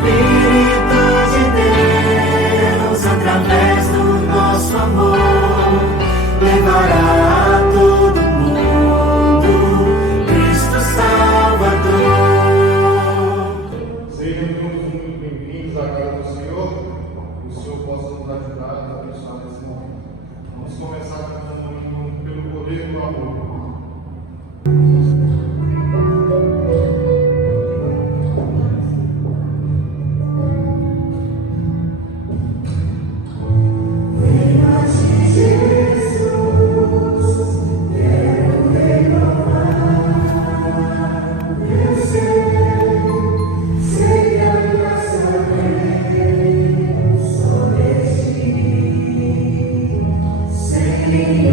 Espírito de Deus, através do nosso amor, levará a todo mundo Cristo Salvador. Sejam todos muito bem-vindos à casa do Senhor. Que o Senhor possa nos ajudar a abençoar nesse momento. Vamos começar cantando pelo poder do amor. Senhor.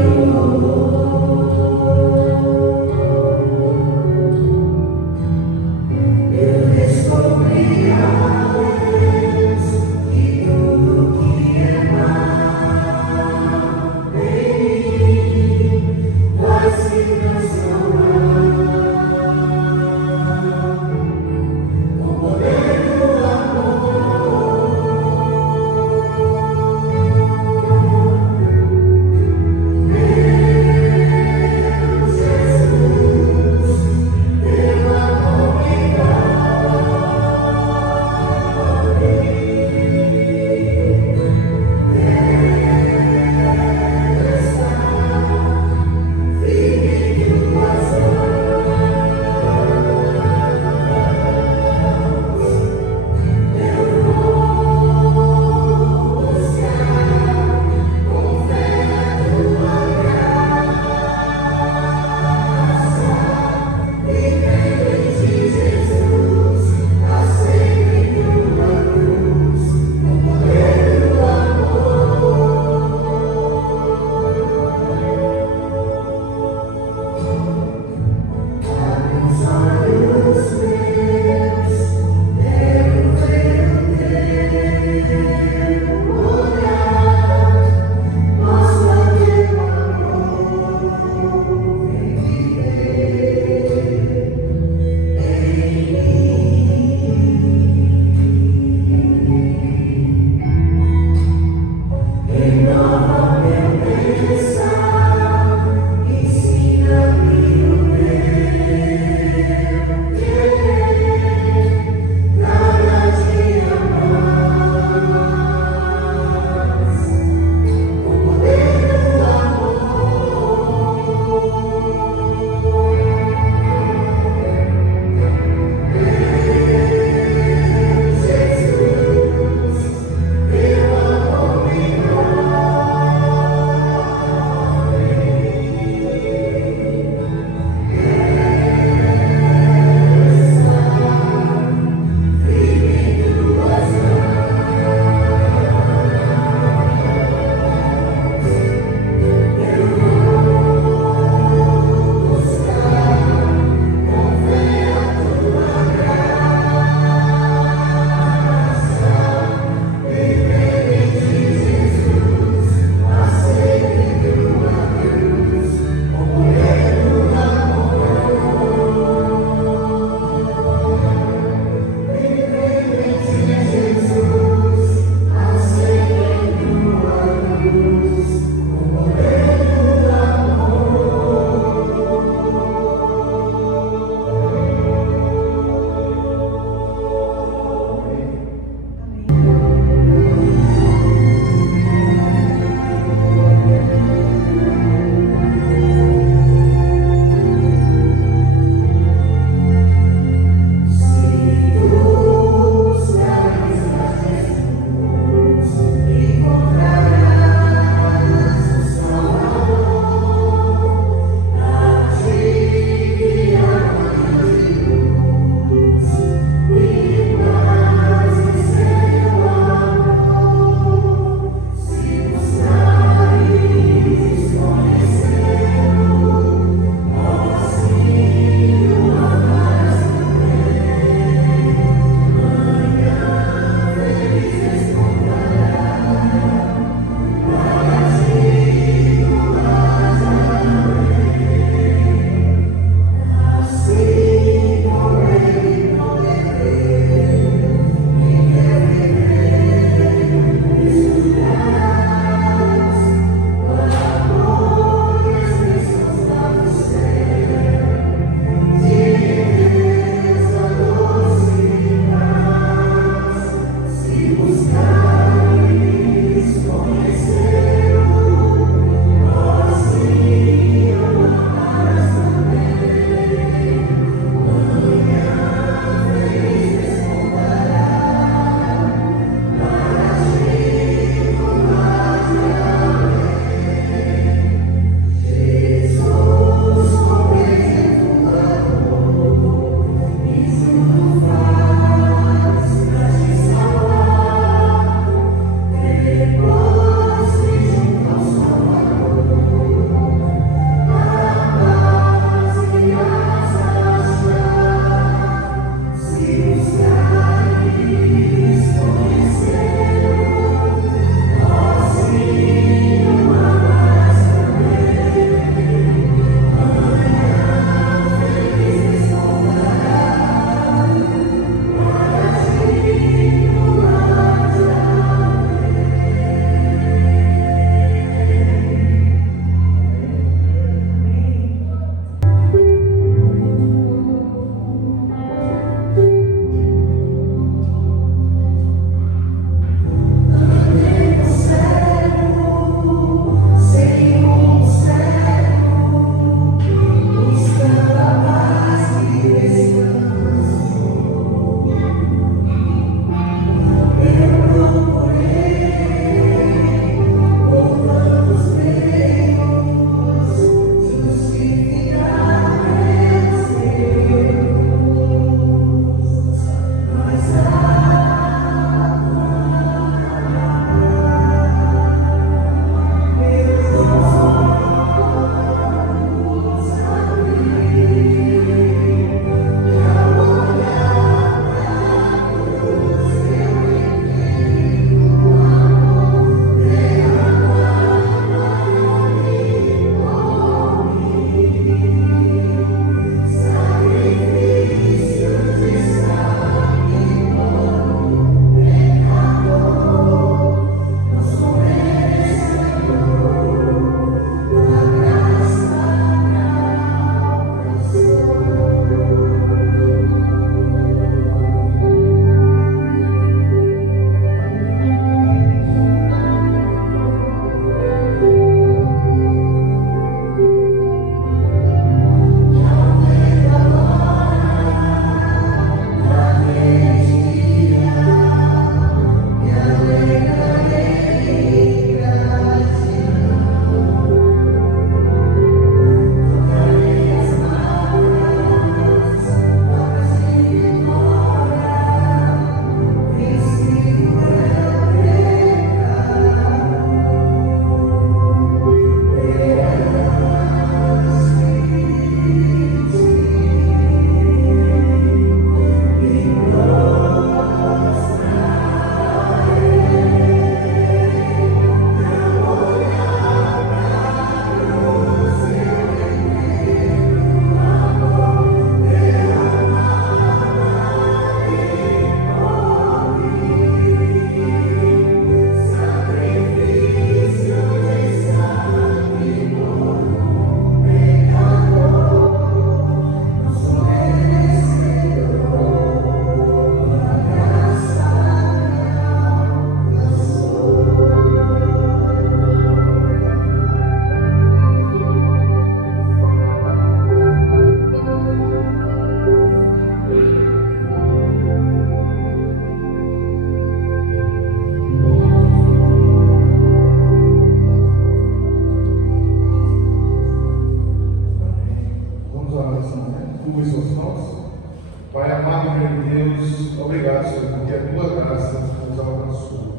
porque a tua graça nos alcançou.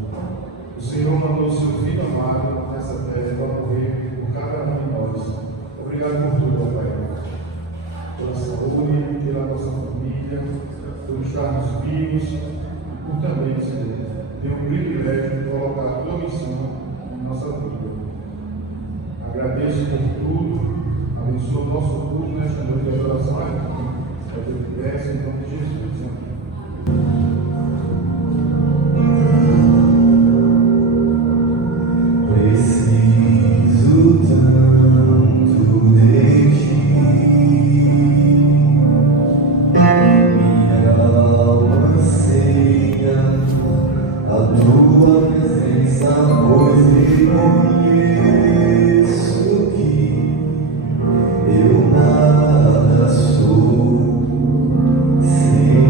O Senhor mandou seu Filho amado nessa terra para morrer por cada um de nós. Obrigado por tudo, ó Pai. Pela saúde, pela nossa família, por estarmos vivos e por também, Senhor, ter o privilégio de colocar a tua missão em nossa vida. Agradeço por tudo, abençoa o nosso culto nesta noite de adoração a Ti. É o que eu peço em nome de Jesus. Amém. Preciso tanto de Ti, minha alma anseia a Tua presença, pois reconheço que eu nada sou sem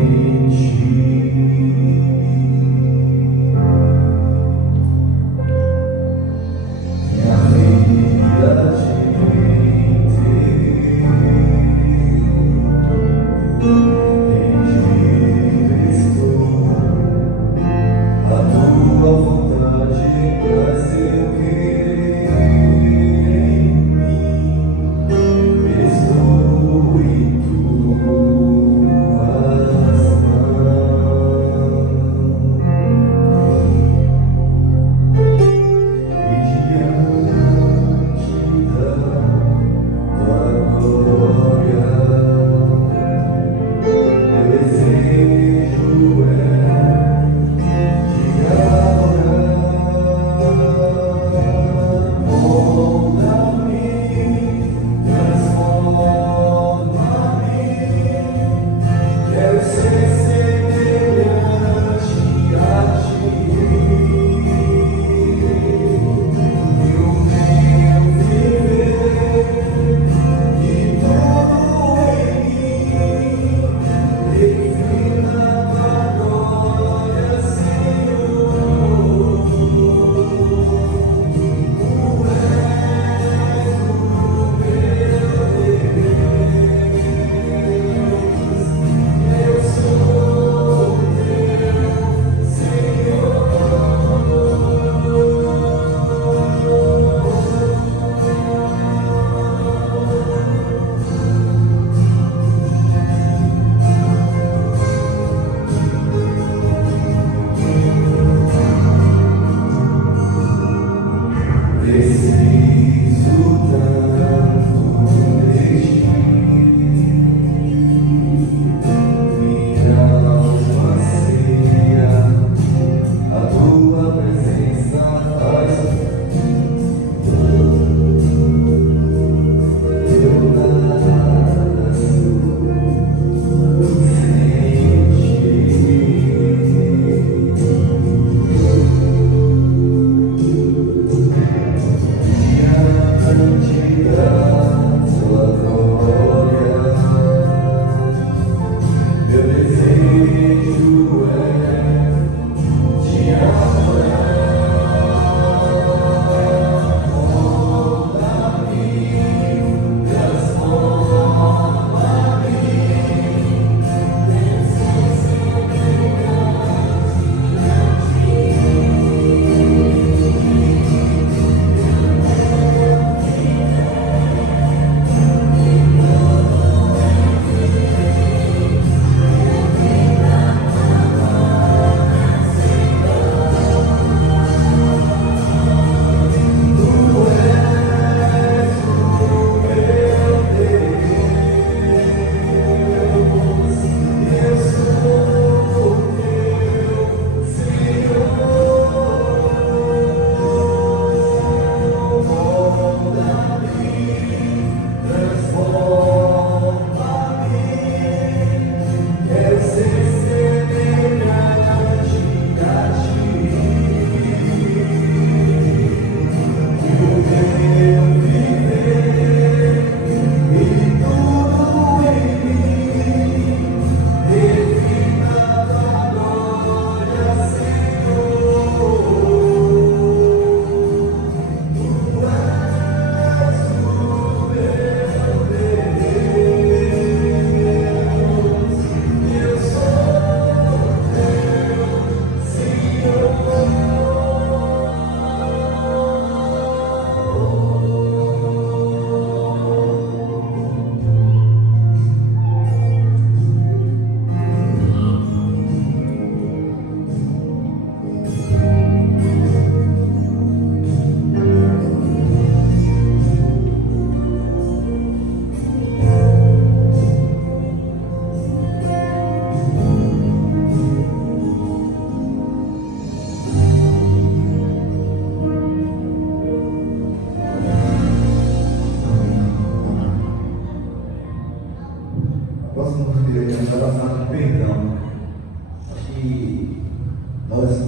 Nós,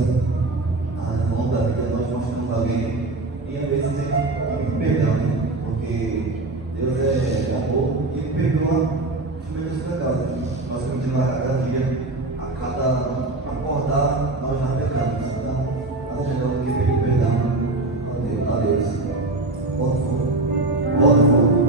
ao longo da vida, nós mostramos alguém e às vezes tem que pedir perdão, né? Porque Deus é amor e Ele perdoa os meus pecados. Nós continuamos a cada dia, a cada acordar, nós já pecamos. Então, nada melhor do que pedir perdão a Deus. Bota fogo. Bota fogo.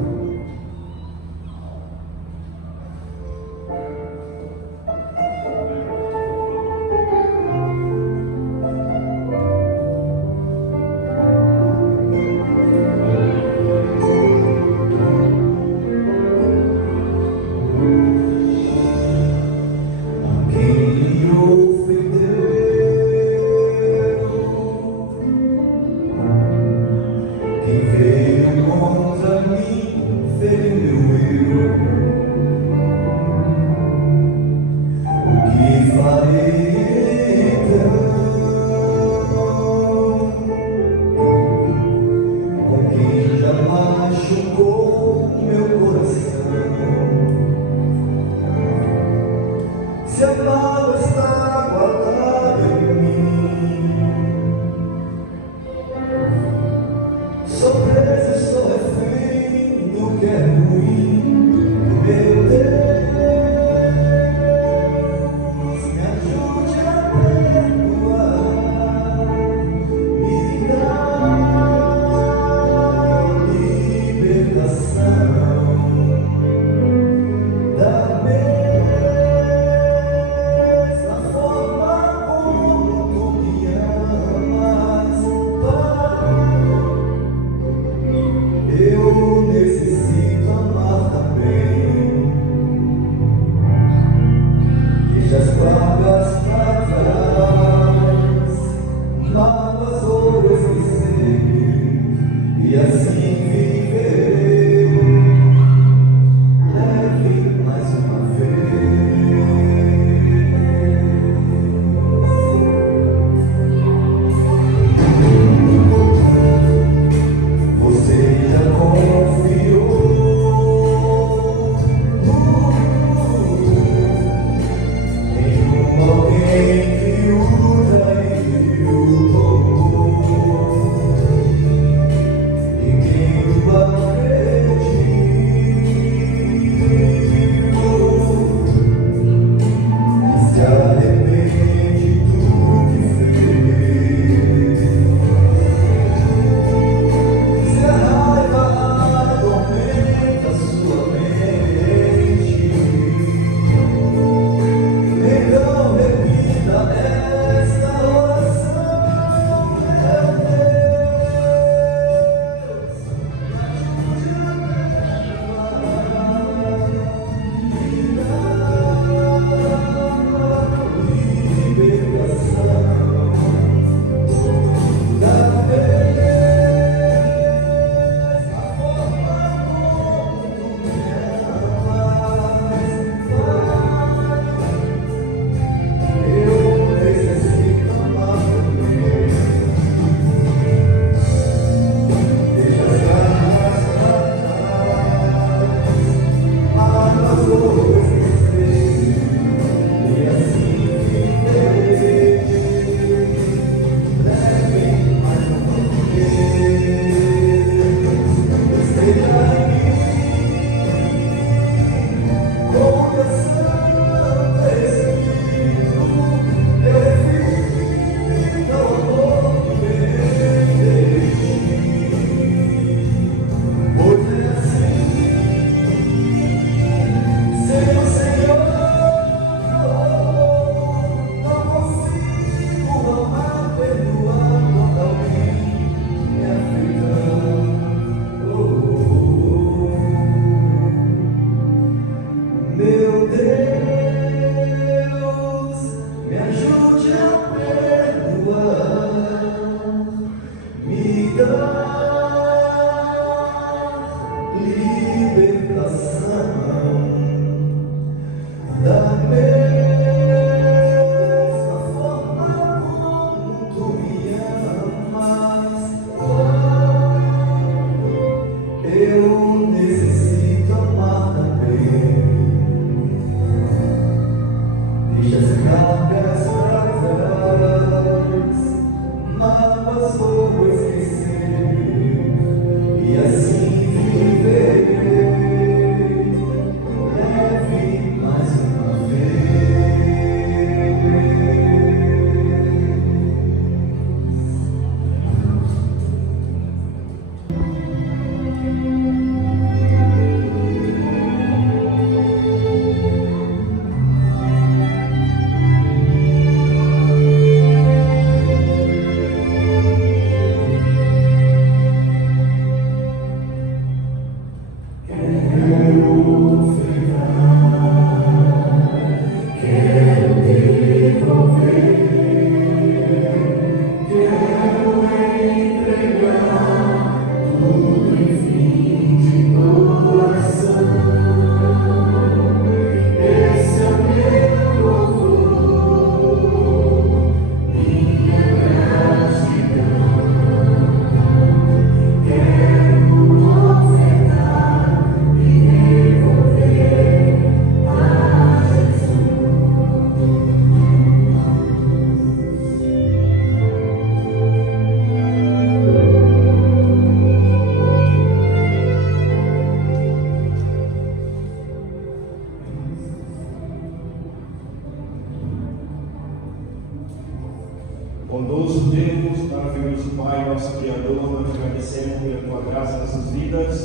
Bondoso Deus, maravilhoso Pai, nosso Criador, nós agradecemos pela Tua graça em nossas vidas.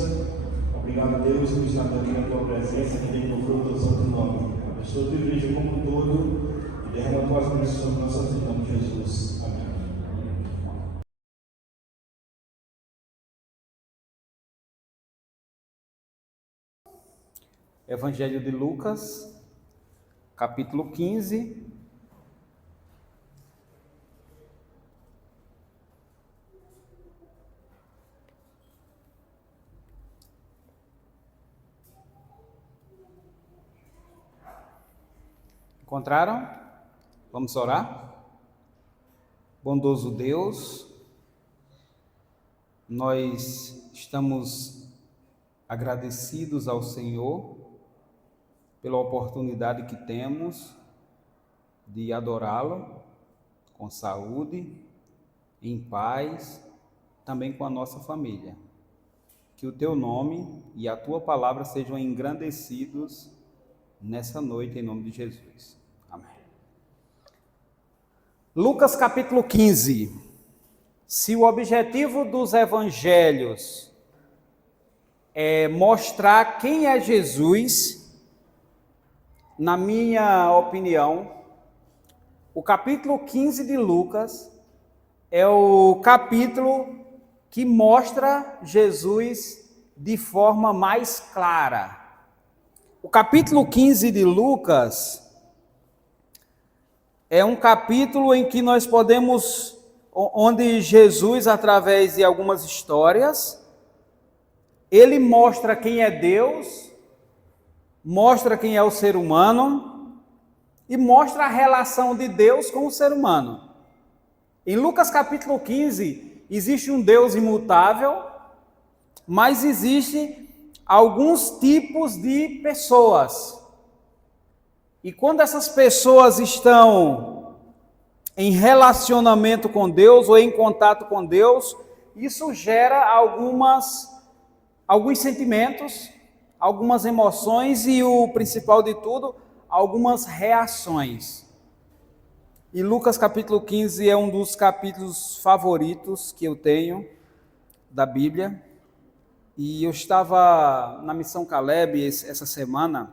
Obrigado, Deus, por estar aqui na Tua presença, que tem louvor do Santo Nome. Abençoa a Tua igreja como um todo e derrama Tuas bênçãos sobre nossas vidas, em nome de Jesus. Amém. Evangelho de Lucas, capítulo 15. Encontraram? Vamos orar? Bondoso Deus, nós estamos agradecidos ao Senhor pela oportunidade que temos de adorá-lo com saúde, em paz, também com a nossa família. Que o Teu nome e a Tua palavra sejam engrandecidos nessa noite, em nome de Jesus. Amém. Lucas capítulo 15. Se o objetivo dos evangelhos é mostrar quem é Jesus, na minha opinião, o capítulo 15 de Lucas é o capítulo que mostra Jesus de forma mais clara. O capítulo 15 de Lucas é um capítulo em que nós podemos, onde Jesus, através de algumas histórias, ele mostra quem é Deus, mostra quem é o ser humano e mostra a relação de Deus com o ser humano. Em Lucas capítulo 15, existe um Deus imutável, mas existe alguns tipos de pessoas. E quando essas pessoas estão em relacionamento com Deus ou em contato com Deus, isso gera alguns sentimentos, algumas emoções e o principal de tudo, algumas reações. E Lucas capítulo 15 é um dos capítulos favoritos que eu tenho da Bíblia. E eu estava na Missão Caleb essa semana,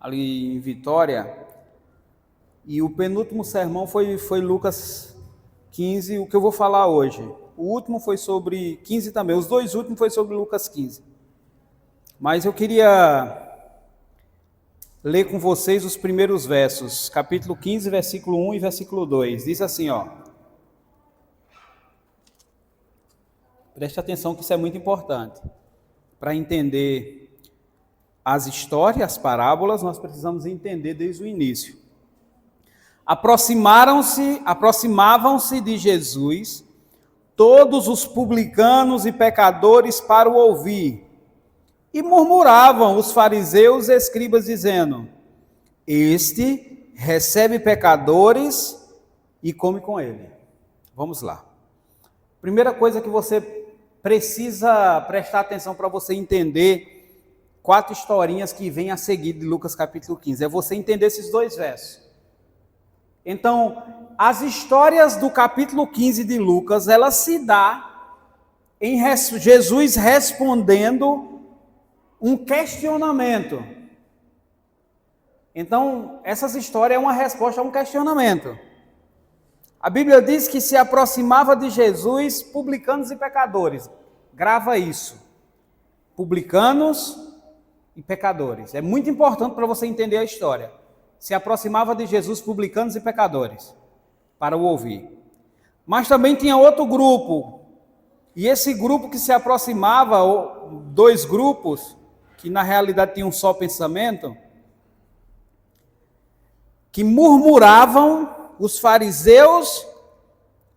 ali em Vitória, e o penúltimo sermão foi Lucas 15, o que eu vou falar hoje. O último foi sobre 15 também, os dois últimos foi sobre Lucas 15. Mas eu queria ler com vocês os primeiros versos, capítulo 15, versículo 1 e versículo 2. Diz assim, ó. Preste atenção que isso é muito importante. Para entender as histórias, as parábolas, nós precisamos entender desde o início. Aproximavam-se de Jesus todos os publicanos e pecadores para o ouvir. E murmuravam os fariseus e escribas, dizendo: Este recebe pecadores e come com ele. Vamos lá. Primeira coisa que você precisa prestar atenção para você entender 4 historinhas que vêm a seguir de Lucas capítulo 15. É você entender esses 2 versos. Então, as histórias do capítulo 15 de Lucas, elas se dá em Jesus respondendo um questionamento. Então, essas histórias é uma resposta a um questionamento. A Bíblia diz que se aproximava de Jesus publicanos e pecadores. Grava isso. Publicanos e pecadores. É muito importante para você entender a história. Se aproximava de Jesus publicanos e pecadores para o ouvir. Mas também tinha outro grupo. E esse grupo que se aproximava, 2 grupos, que na realidade tinham um só pensamento, que murmuravam os fariseus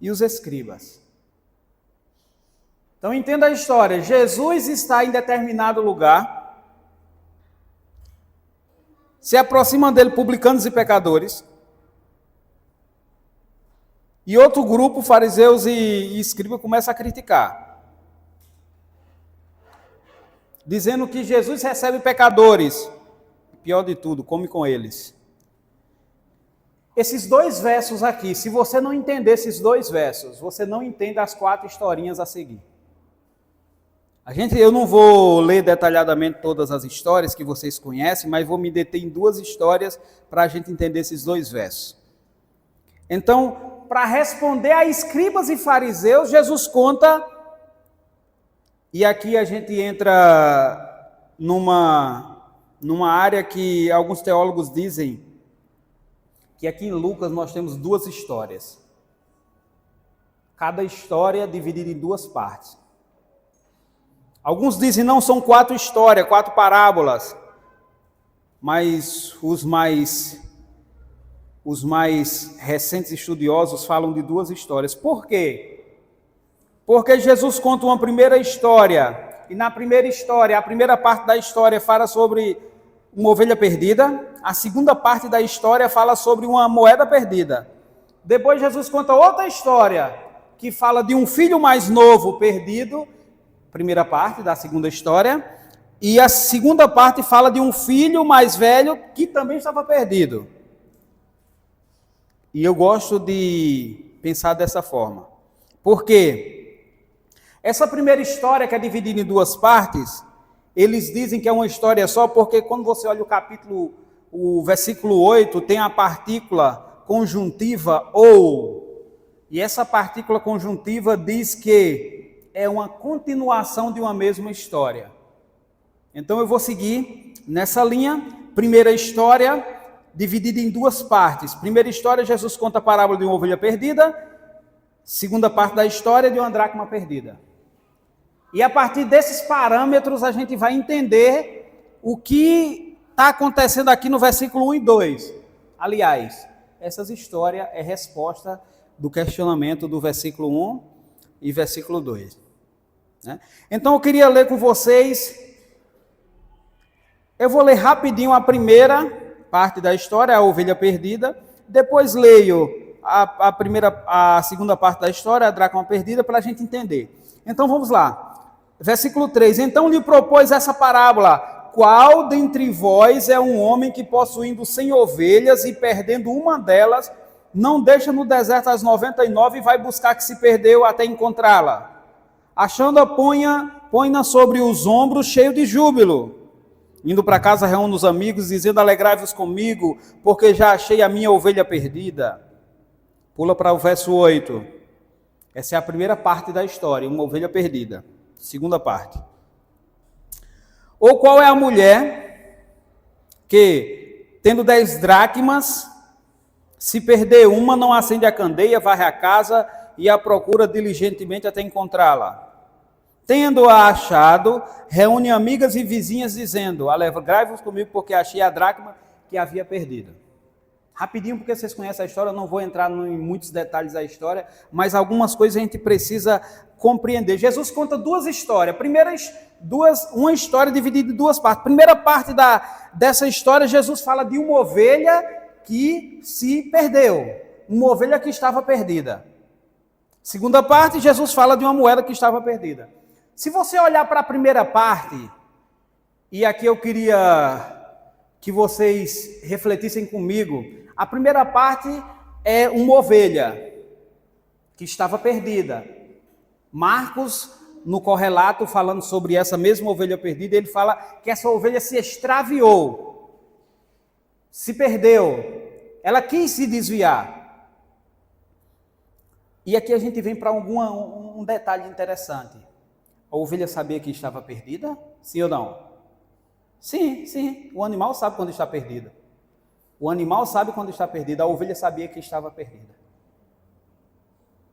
e os escribas. Então entenda a história. Jesus está em determinado lugar, se aproximam dele publicanos e pecadores, e outro grupo, fariseus e escribas, começa a criticar, dizendo que Jesus recebe pecadores, pior de tudo, come com eles. Esses 2 versos aqui, se você não entender esses 2 versos, você não entende as 4 historinhas a seguir. Eu não vou ler detalhadamente todas as histórias que vocês conhecem, mas vou me deter em 2 histórias para a gente entender esses 2 versos. Então, para responder a escribas e fariseus, Jesus conta, e aqui a gente entra numa área que alguns teólogos dizem que aqui em Lucas nós temos 2 histórias. Cada história dividida em 2 partes. Alguns dizem não, são 4 histórias, 4 parábolas, mas os mais recentes estudiosos falam de 2 histórias. Por quê? Porque Jesus conta uma primeira história, e na primeira história, a primeira parte da história fala sobre uma ovelha perdida, a segunda parte da história fala sobre uma moeda perdida. Depois Jesus conta outra história, que fala de um filho mais novo perdido, primeira parte da segunda história, e a segunda parte fala de um filho mais velho que também estava perdido. E eu gosto de pensar dessa forma. Por quê? Essa primeira história, que é dividida em 2 partes, eles dizem que é uma história só, porque quando você olha o versículo 8, tem a partícula conjuntiva ou. E essa partícula conjuntiva diz que é uma continuação de uma mesma história. Então eu vou seguir nessa linha. Primeira história, dividida em 2 partes. Primeira história, Jesus conta a parábola de uma ovelha perdida. Segunda parte da história, de uma dracma perdida. E a partir desses parâmetros a gente vai entender o que está acontecendo aqui no versículo 1 e 2. Aliás, essas histórias é resposta do questionamento do versículo 1 e versículo 2. Então eu queria ler com vocês, eu vou ler rapidinho a parte da história, a ovelha perdida, depois leio a segunda parte da história, a dracma perdida, para a gente entender. Então vamos lá, versículo 3, então lhe propôs essa parábola: qual dentre vós é um homem que, possuindo 100 ovelhas e perdendo uma delas, não deixa no deserto as 99 e vai buscar que se perdeu até encontrá-la? Achando-a, põe-na sobre os ombros, cheio de júbilo. Indo para casa, reúne os amigos, dizendo: alegrai-vos comigo, porque já achei a minha ovelha perdida. Pula para o verso 8. Essa é a primeira parte da história, uma ovelha perdida. Segunda parte. Ou qual é a mulher que, tendo 10 dracmas, se perder uma, não acende a candeia, varre a casa e a procura diligentemente até encontrá-la? Tendo-a achado, reúne amigas e vizinhas, dizendo: alegrai-vos comigo, porque achei a dracma que havia perdido. Rapidinho, porque vocês conhecem a história, eu não vou entrar em muitos detalhes da história, mas algumas coisas a gente precisa compreender. Jesus conta 2 histórias. Uma história dividida em 2 partes. Primeira parte dessa história, Jesus fala de uma ovelha que se perdeu, uma ovelha que estava perdida. Segunda parte, Jesus fala de uma moeda que estava perdida. Se você olhar para a primeira parte, e aqui eu queria que vocês refletissem comigo, a primeira parte é uma ovelha que estava perdida. Marcos, no correlato, falando sobre essa mesma ovelha perdida, ele fala que essa ovelha se extraviou, se perdeu, ela quis se desviar. E aqui a gente vem para um detalhe interessante. A ovelha sabia que estava perdida? Sim ou não? Sim. O animal sabe quando está perdida. O animal sabe quando está perdida. A ovelha sabia que estava perdida.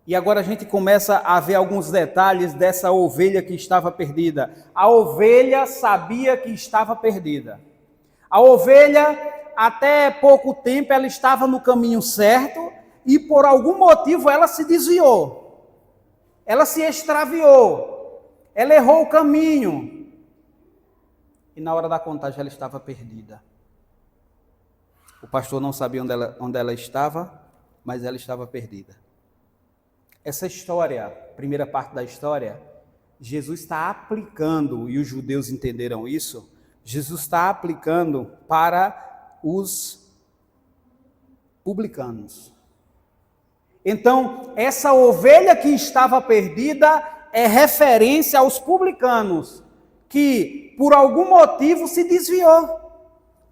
E agora a gente começa a ver alguns detalhes dessa ovelha que estava perdida. A ovelha sabia que estava perdida. A ovelha, até pouco tempo, ela estava no caminho certo e por algum motivo ela se desviou. Ela se extraviou. Ela errou o caminho. E na hora da contagem ela estava perdida. O pastor não sabia onde ela estava, mas ela estava perdida. Essa história, primeira parte da história, Jesus está aplicando, e os judeus entenderam isso, Jesus está aplicando para os Publicanos. Então, essa ovelha que estava perdida é referência aos publicanos, que por algum motivo se desviou.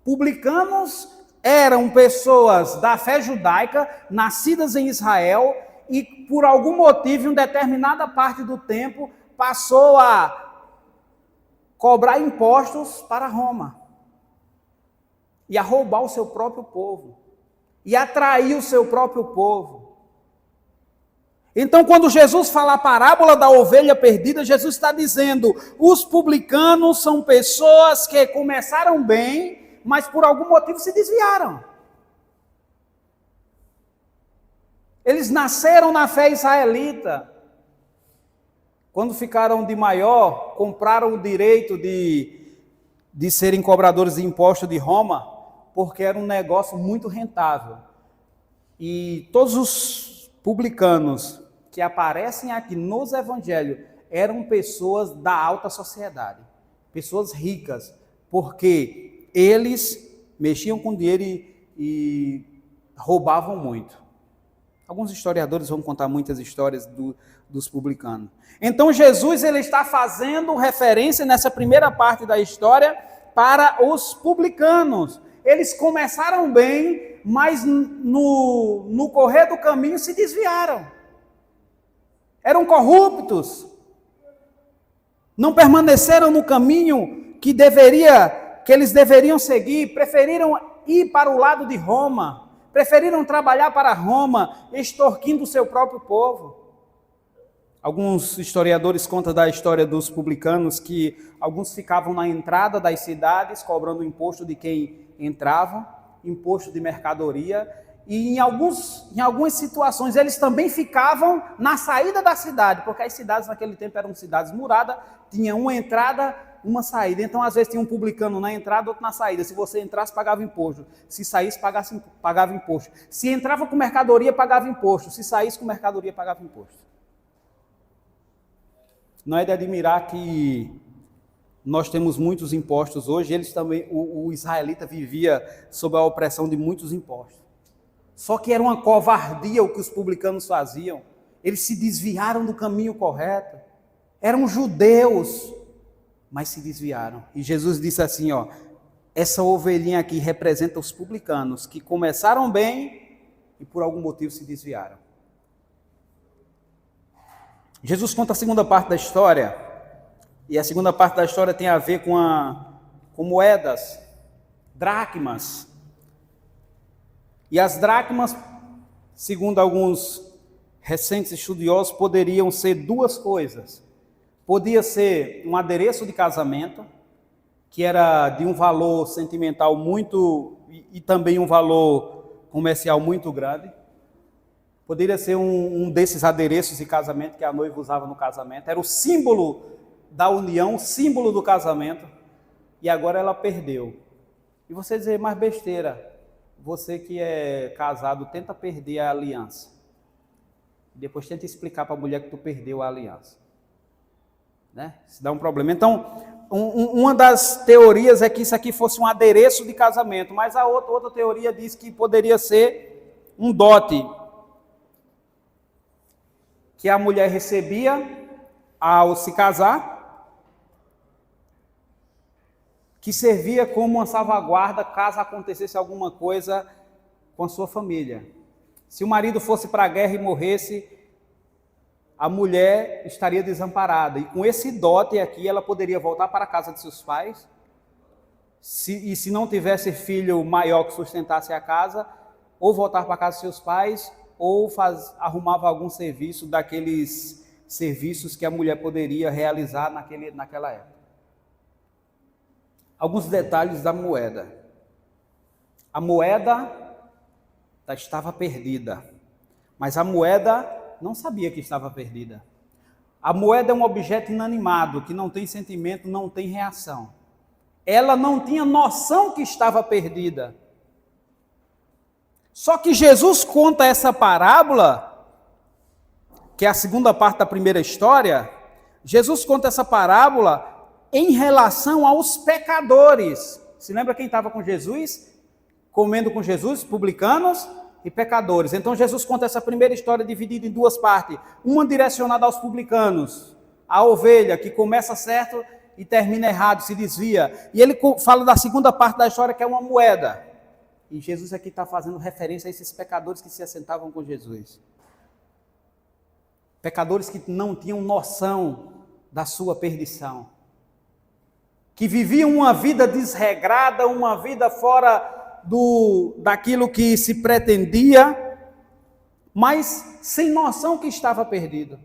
Publicanos eram pessoas da fé judaica, nascidas em Israel, e por algum motivo, em determinada parte do tempo, passou a cobrar impostos para Roma, e a roubar o seu próprio povo, e atrair o seu próprio povo. Então, quando Jesus fala a parábola da ovelha perdida, Jesus está dizendo, os publicanos são pessoas que começaram bem, mas por algum motivo se desviaram. Eles nasceram na fé israelita. Quando ficaram de maior, compraram o direito de serem cobradores de imposto de Roma, porque era um negócio muito rentável. E todos os publicanos que aparecem aqui nos evangelhos eram pessoas da alta sociedade, pessoas ricas, porque eles mexiam com dinheiro e roubavam muito. Alguns historiadores vão contar muitas histórias dos publicanos. Então Jesus ele está fazendo referência nessa primeira parte da história para os publicanos. Eles começaram bem, mas no correr do caminho se desviaram. Eram corruptos. Não permaneceram no caminho que eles deveriam seguir, preferiram ir para o lado de Roma, preferiram trabalhar para Roma, extorquindo o seu próprio povo. Alguns historiadores contam da história dos publicanos que alguns ficavam na entrada das cidades, cobrando imposto de quem entrava, imposto de mercadoria, e em algumas situações eles também ficavam na saída da cidade, porque as cidades naquele tempo eram cidades muradas, tinha uma entrada, uma saída. Então, às vezes, tinha um publicano na entrada, outro na saída. Se você entrasse, pagava imposto. Se saísse, pagava imposto. Se entrava com mercadoria, pagava imposto. Se saísse com mercadoria, pagava imposto. Não é de admirar que nós temos muitos impostos hoje. Eles também, o israelita vivia sob a opressão de muitos impostos. Só que era uma covardia o que os publicanos faziam. Eles se desviaram do caminho correto. Eram judeus, mas se desviaram. E Jesus disse assim, ó, essa ovelhinha aqui representa os publicanos, que começaram bem e por algum motivo se desviaram. Jesus conta a segunda parte da história, e a segunda parte da história tem a ver com moedas, dracmas. E as dracmas, segundo alguns recentes estudiosos, poderiam ser duas coisas. Podia ser um adereço de casamento, que era de um valor sentimental muito, e também um valor comercial muito grande. Poderia ser um desses adereços de casamento que a noiva usava no casamento. Era o símbolo da união, o símbolo do casamento. E agora ela perdeu. E você dizer, mas besteira, você que é casado, tenta perder a aliança. Depois tenta explicar para a mulher que tu perdeu a aliança. Né? Isso dá um problema. Então, uma das teorias é que isso aqui fosse um adereço de casamento, mas a outra teoria diz que poderia ser um dote que a mulher recebia ao se casar, que servia como uma salvaguarda caso acontecesse alguma coisa com a sua família. Se o marido fosse para a guerra e morresse, a mulher estaria desamparada. E com esse dote aqui, ela poderia voltar para a casa de seus pais. E se não tivesse filho maior que sustentasse a casa, ou voltar para a casa de seus pais, ou arrumava algum serviço daqueles serviços que a mulher poderia realizar naquela época. Alguns detalhes da moeda. A moeda estava perdida, mas a moeda não sabia que estava perdida. A moeda é um objeto inanimado, que não tem sentimento, não tem reação. Ela não tinha noção que estava perdida. Só que Jesus conta essa parábola, que é a segunda parte da primeira história. Jesus conta essa parábola em relação aos pecadores. Se lembra quem estava com Jesus? Comendo com Jesus? Publicanos e pecadores. Então Jesus conta essa primeira história dividida em duas partes. Uma direcionada aos publicanos, a ovelha que começa certo e termina errado, se desvia. E ele fala da segunda parte da história, que é uma moeda. E Jesus aqui está fazendo referência a esses pecadores que se assentavam com Jesus. Pecadores que não tinham noção da sua perdição. Que viviam uma vida desregrada, uma vida fora daquilo que se pretendia, mas sem noção que estava perdido.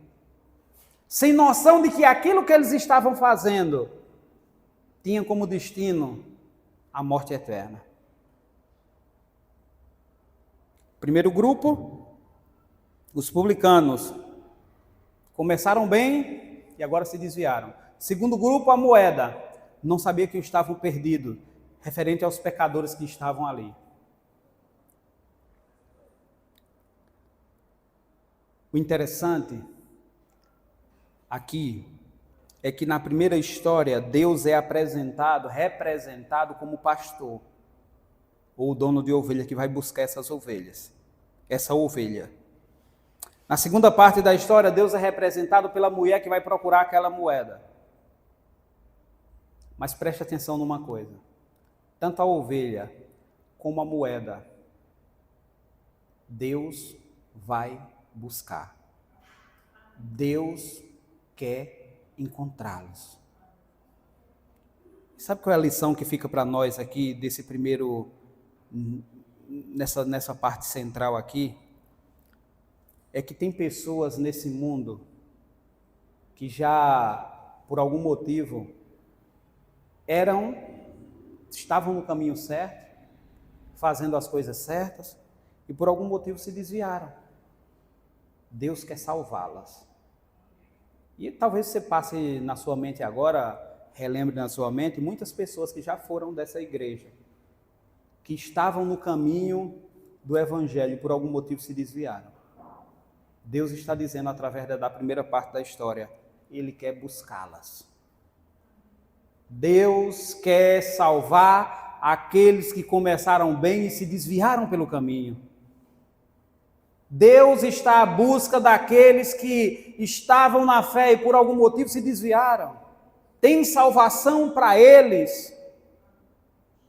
Sem noção de que aquilo que eles estavam fazendo tinha como destino a morte eterna. Primeiro grupo, os publicanos. Começaram bem e agora se desviaram. Segundo grupo, a moeda. Não sabia que estavam perdidos, referente aos pecadores que estavam ali. O interessante aqui é que na primeira história Deus é representado como pastor, ou o dono de ovelha que vai buscar essa ovelha. Na segunda parte da história, Deus é representado pela mulher que vai procurar aquela moeda. Mas preste atenção numa coisa, tanto a ovelha como a moeda, Deus vai buscar. Deus quer encontrá-los. Sabe qual é a lição que fica para nós aqui desse primeiro, nessa parte central aqui? É que tem pessoas nesse mundo que já, por algum motivo, estavam no caminho certo, fazendo as coisas certas, e por algum motivo se desviaram. Deus quer salvá-las. E talvez você passe na sua mente agora, relembre na sua mente, muitas pessoas que já foram dessa igreja, que estavam no caminho do Evangelho e por algum motivo se desviaram. Deus está dizendo através da primeira parte da história, Ele quer buscá-las. Deus quer salvar aqueles que começaram bem e se desviaram pelo caminho. Deus está à busca daqueles que estavam na fé e por algum motivo se desviaram. Tem salvação para eles.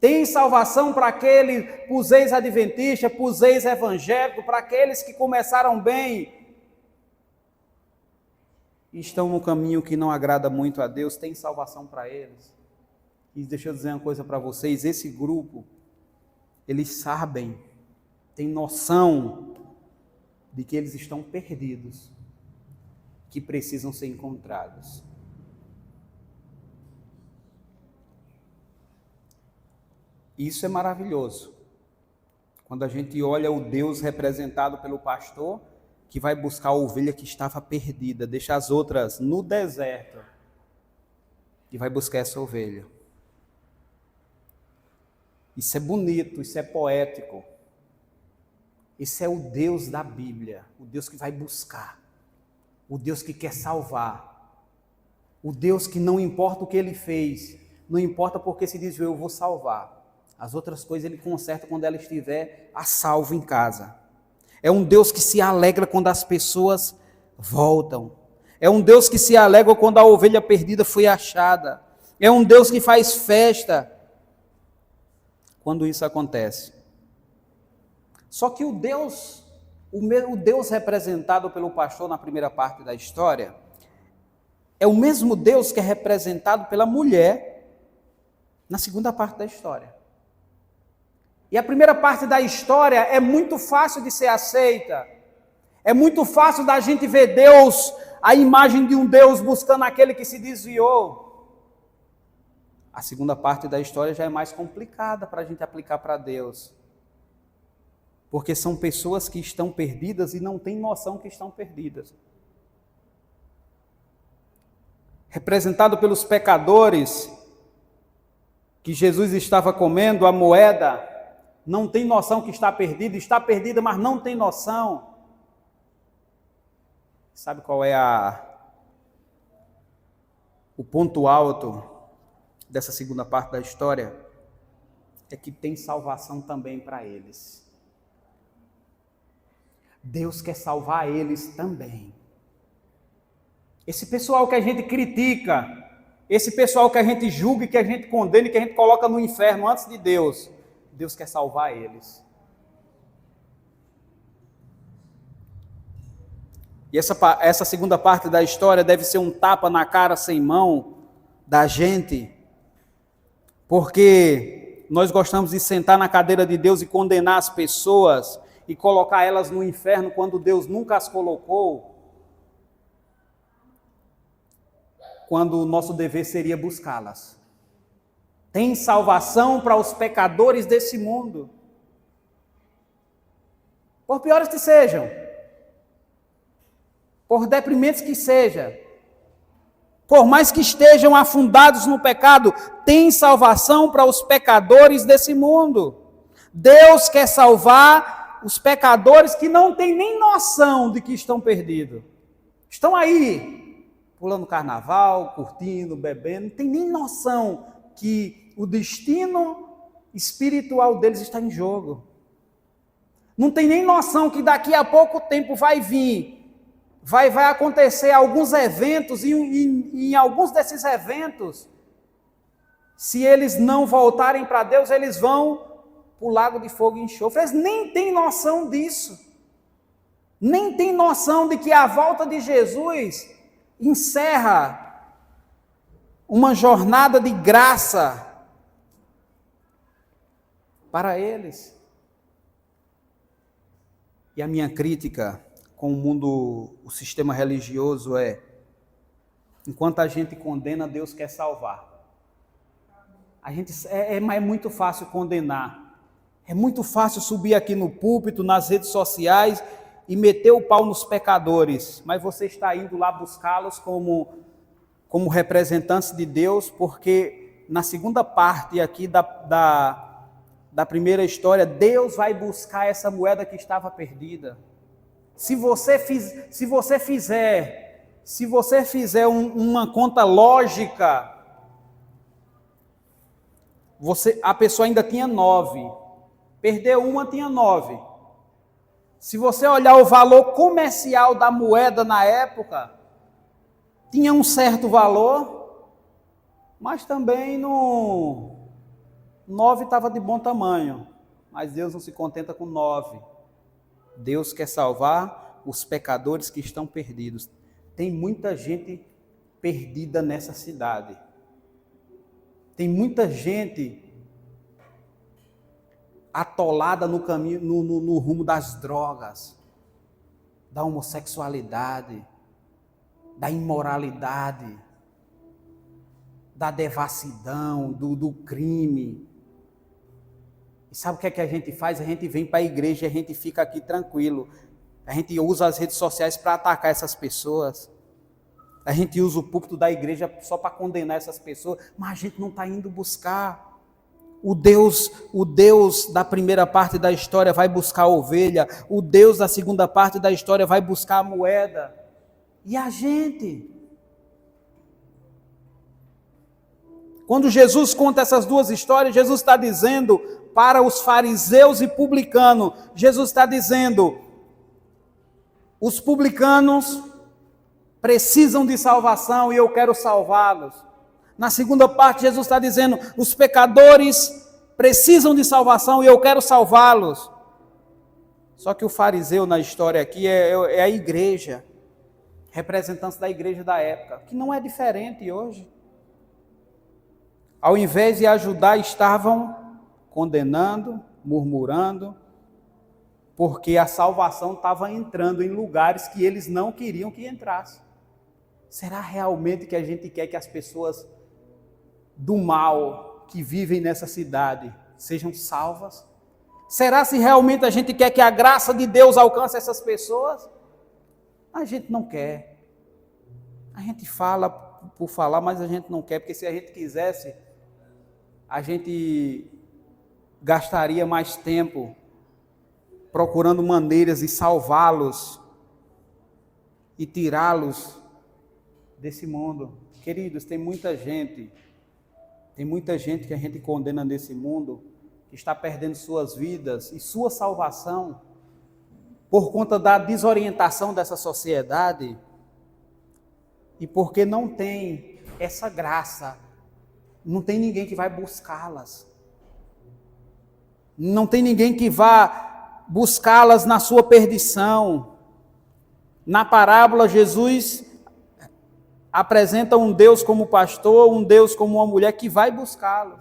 Tem salvação para os ex-adventistas, para os ex-evangélicos, para aqueles que começaram bem e estão no caminho que não agrada muito a Deus. Tem salvação para eles. E deixa eu dizer uma coisa para vocês, esse grupo, eles sabem, têm noção de que eles estão perdidos, que precisam ser encontrados. Isso é maravilhoso. Quando a gente olha o Deus representado pelo pastor, que vai buscar a ovelha que estava perdida, deixa as outras no deserto e vai buscar essa ovelha. Isso é bonito, isso é poético. Esse é o Deus da Bíblia, o Deus que vai buscar, o Deus que quer salvar, o Deus que não importa o que ele fez, não importa porque se desviou, eu vou salvar. As outras coisas ele conserta quando ela estiver a salvo em casa. É um Deus que se alegra quando as pessoas voltam. É um Deus que se alegra quando a ovelha perdida foi achada. É um Deus que faz festa quando isso acontece. Só que o Deus representado pelo pastor na primeira parte da história, é o mesmo Deus que é representado pela mulher na segunda parte da história. E a primeira parte da história é muito fácil de ser aceita. É muito fácil da gente ver Deus, a imagem de um Deus buscando aquele que se desviou. A segunda parte da história já é mais complicada para a gente aplicar para Deus. Porque são pessoas que estão perdidas e não têm noção que estão perdidas. Representado pelos pecadores que Jesus estava comendo, a moeda, não tem noção que está perdida, mas não tem noção. Sabe qual é o ponto alto dessa segunda parte da história? É que tem salvação também para eles. Deus quer salvar eles também. Esse pessoal que a gente critica, esse pessoal que a gente julga, que a gente condena e que a gente coloca no inferno antes de Deus, Deus quer salvar eles. E essa segunda parte da história deve ser um tapa na cara sem mão da gente, porque nós gostamos de sentar na cadeira de Deus e condenar as pessoas e colocar elas no inferno quando Deus nunca as colocou, quando o nosso dever seria buscá-las. Tem salvação para os pecadores desse mundo, por piores que sejam, por deprimentes que sejam, por mais que estejam afundados no pecado, tem salvação para os pecadores desse mundo. Deus quer salvar os pecadores que não têm nem noção de que estão perdidos. Estão aí, pulando carnaval, curtindo, bebendo, não tem nem noção que o destino espiritual deles está em jogo. Não tem nem noção que daqui a pouco tempo vai acontecer alguns eventos, e em alguns desses eventos, se eles não voltarem para Deus, eles vão para o lago de fogo e enxofre. Eles nem têm noção disso. Nem têm noção de que a volta de Jesus encerra uma jornada de graça para eles. E a minha crítica com o mundo, o sistema religioso enquanto a gente condena, Deus quer salvar. É muito fácil condenar. É muito fácil subir aqui no púlpito, nas redes sociais e meter o pau nos pecadores, mas você está indo lá buscá-los como representantes de Deus, porque na segunda parte aqui da primeira história, Deus vai buscar essa moeda que estava perdida. Se você fizer uma conta lógica, a pessoa ainda tinha 9, perdeu uma, tinha 9. Se você olhar o valor comercial da moeda na época, tinha um certo valor, mas também 9 estava de bom tamanho. Mas Deus não se contenta com 9. Deus quer salvar os pecadores que estão perdidos. Tem muita gente perdida nessa cidade. Tem muita gente atolada no caminho, no rumo das drogas, da homossexualidade, da imoralidade, da devassidão, do crime. E sabe o que é que a gente faz? A gente vem para a igreja e a gente fica aqui tranquilo. A gente usa as redes sociais para atacar essas pessoas. A gente usa o púlpito da igreja só para condenar essas pessoas, mas a gente não está indo buscar. O Deus da primeira parte da história vai buscar a ovelha, o Deus da segunda parte da história vai buscar a moeda. E a gente? Quando Jesus conta essas duas histórias, Jesus está dizendo para os fariseus e publicanos, Jesus está dizendo, os publicanos precisam de salvação e eu quero salvá-los. Na segunda parte, Jesus está dizendo, os pecadores precisam de salvação e eu quero salvá-los. Só que o fariseu na história aqui é a igreja, representantes da igreja da época, que não é diferente hoje. Ao invés de ajudar, estavam condenando, murmurando, porque a salvação estava entrando em lugares que eles não queriam que entrasse. Será realmente que a gente quer que as pessoas do mal que vivem nessa cidade sejam salvas? Será se realmente a gente quer que a graça de Deus alcance essas pessoas? A gente não quer. A gente fala por falar, mas a gente não quer, porque se a gente quisesse, a gente gastaria mais tempo procurando maneiras de salvá-los e tirá-los desse mundo. Queridos, tem muita gente que a gente condena nesse mundo, que está perdendo suas vidas e sua salvação por conta da desorientação dessa sociedade e porque não tem essa graça, não tem ninguém que vai buscá-las. Não tem ninguém que vá buscá-las na sua perdição. Na parábola, Jesus apresenta um Deus como pastor, um Deus como uma mulher que vai buscá-lo.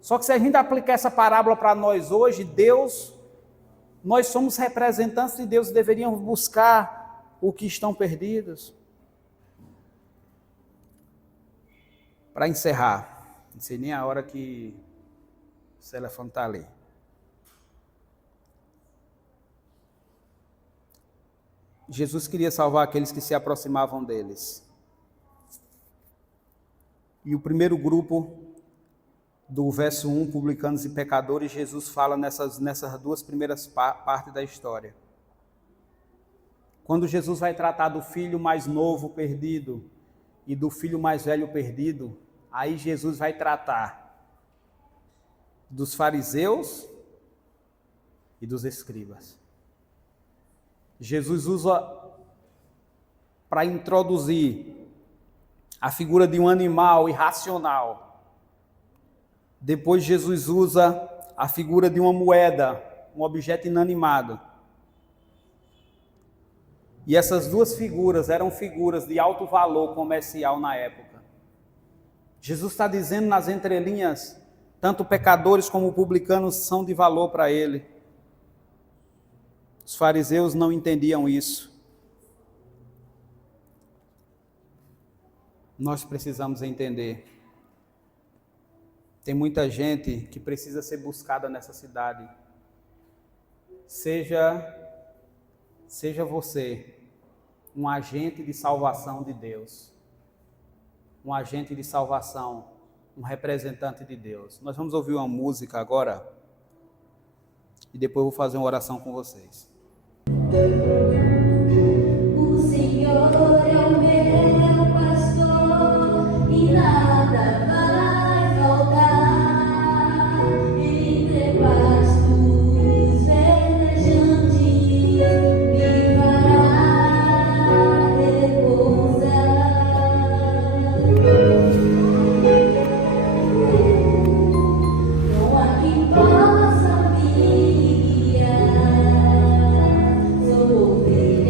Só que se a gente aplicar essa parábola para nós hoje, nós somos representantes de Deus e deveríamos buscar o que estão perdidos. Para encerrar, não sei nem a hora que o telefone está ali. Jesus queria salvar aqueles que se aproximavam deles. E o primeiro grupo, do verso 1, publicanos e pecadores, Jesus fala nessas duas primeiras partes da história. Quando Jesus vai tratar do filho mais novo perdido e do filho mais velho perdido, aí Jesus vai tratar dos fariseus e dos escribas. Jesus usa para introduzir a figura de um animal irracional. Depois Jesus usa a figura de uma moeda, um objeto inanimado. E essas duas figuras eram figuras de alto valor comercial na época. Jesus está dizendo nas entrelinhas, tanto pecadores como publicanos são de valor para ele. Os fariseus não entendiam isso. Nós precisamos entender. Tem muita gente que precisa ser buscada nessa cidade. Seja você um agente de salvação de Deus. Um agente de salvação, um representante de Deus. Nós vamos ouvir uma música agora e depois eu vou fazer uma oração com vocês. O Senhor é o meu pastor e nada vai faltar. Ele tem pastos verdejantes, me fará repousar. Não há quem possa me guiar. Sou ovelha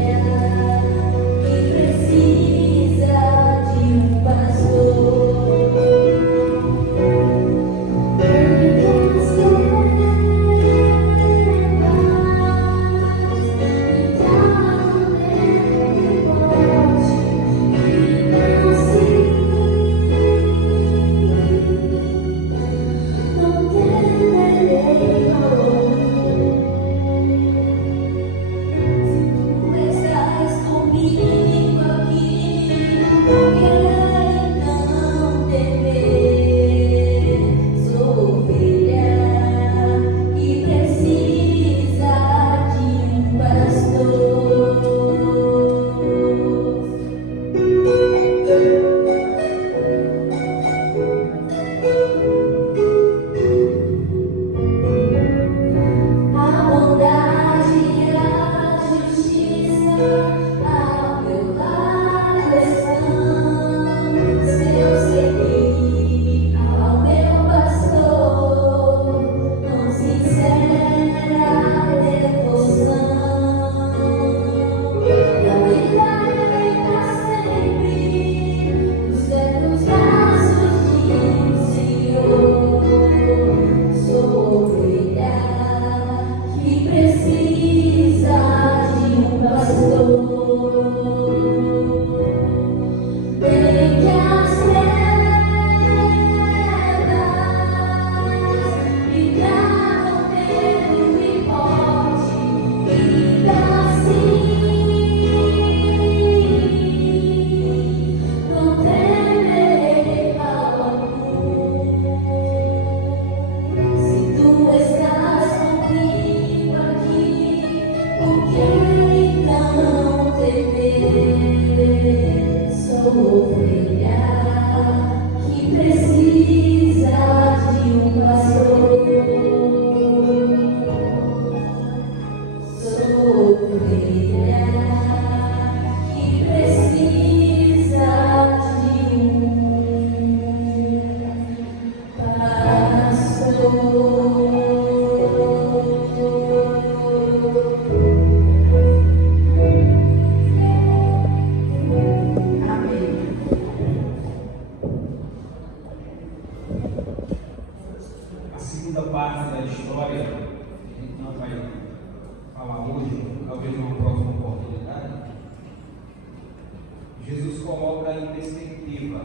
em perspectiva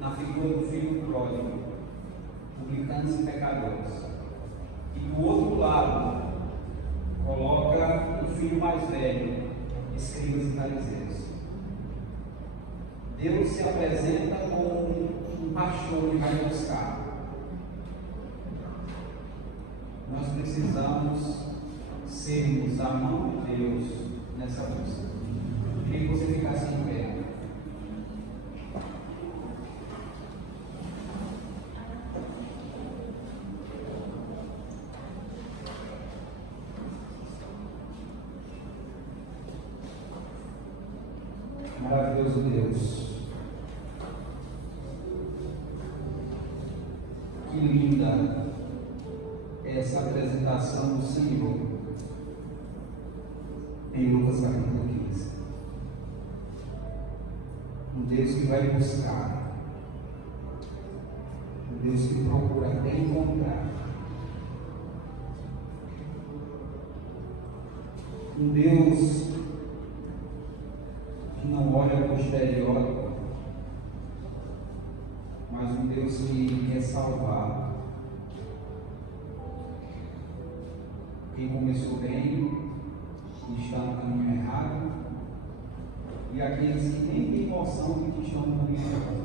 na figura do filho pródigo, publicanos e pecadores. E do outro lado, coloca o filho mais velho, escribas e fariseus. Deus se apresenta como um pastor que vai buscar. Nós precisamos sermos a mão de Deus nessa busca. Queria que você ficasse em pé. Maravilhoso Deus, que linda essa apresentação do Senhor em Lucas capítulo 15. Um Deus que vai buscar, um Deus que procura até encontrar, um Deus que não olha para o exterior, mas um Deus que quer salvar quem começou bem e está no caminho errado, e aqueles que nem têm noção de que estão no caminho errado,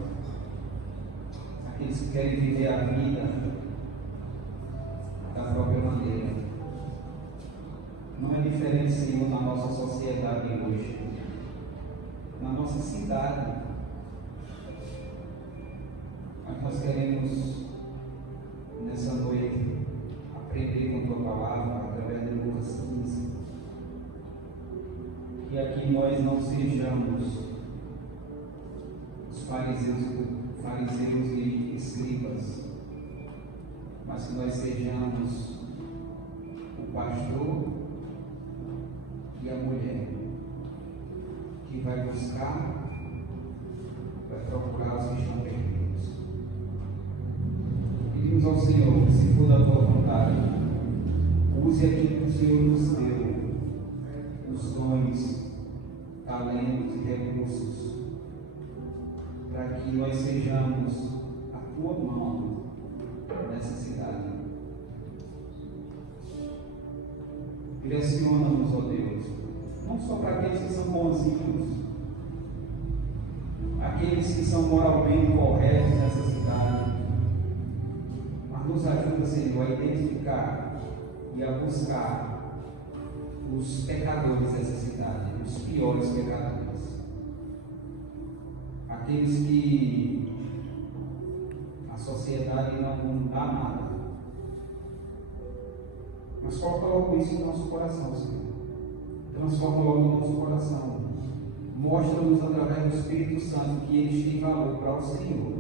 aqueles que querem viver a vida da própria maneira. Não é diferente, Senhor, na nossa sociedade hoje, na nossa cidade. Mas nós queremos, nessa noite, aprender com a Tua palavra, através de Lucas 15, que aqui nós não sejamos os fariseus e escribas, mas que nós sejamos o pastor e a mulher que vai buscar, vai procurar os que estão perdidos. Pedimos ao Senhor que, se for da Tua vontade, use aquilo que o Senhor nos deu, os dons, talentos e recursos, para que nós sejamos a Tua mão nessa cidade. Direciona-nos, ó Deus, não só para aqueles que são bonzinhos, aqueles que são moralmente corretos nessa cidade, mas nos ajuda, Senhor, a identificar e a buscar os pecadores dessa cidade, os piores pecadores, aqueles que a sociedade não dá nada, mas coloca logo isso no nosso coração, Senhor. Transforma logo no nosso coração. Mostra-nos através do Espírito Santo que eles têm valor para o Senhor.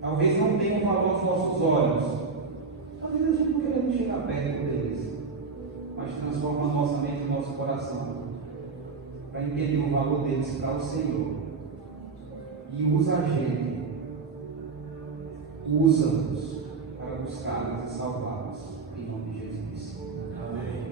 Talvez não tenham valor aos nossos olhos. Talvez a gente não queremos chegar perto deles. Mas transforma a nossa mente e nosso coração para entender o valor deles para o Senhor. E usa a gente. Usa-nos para buscá-los e salvá-los. Em nome de Jesus. Amém.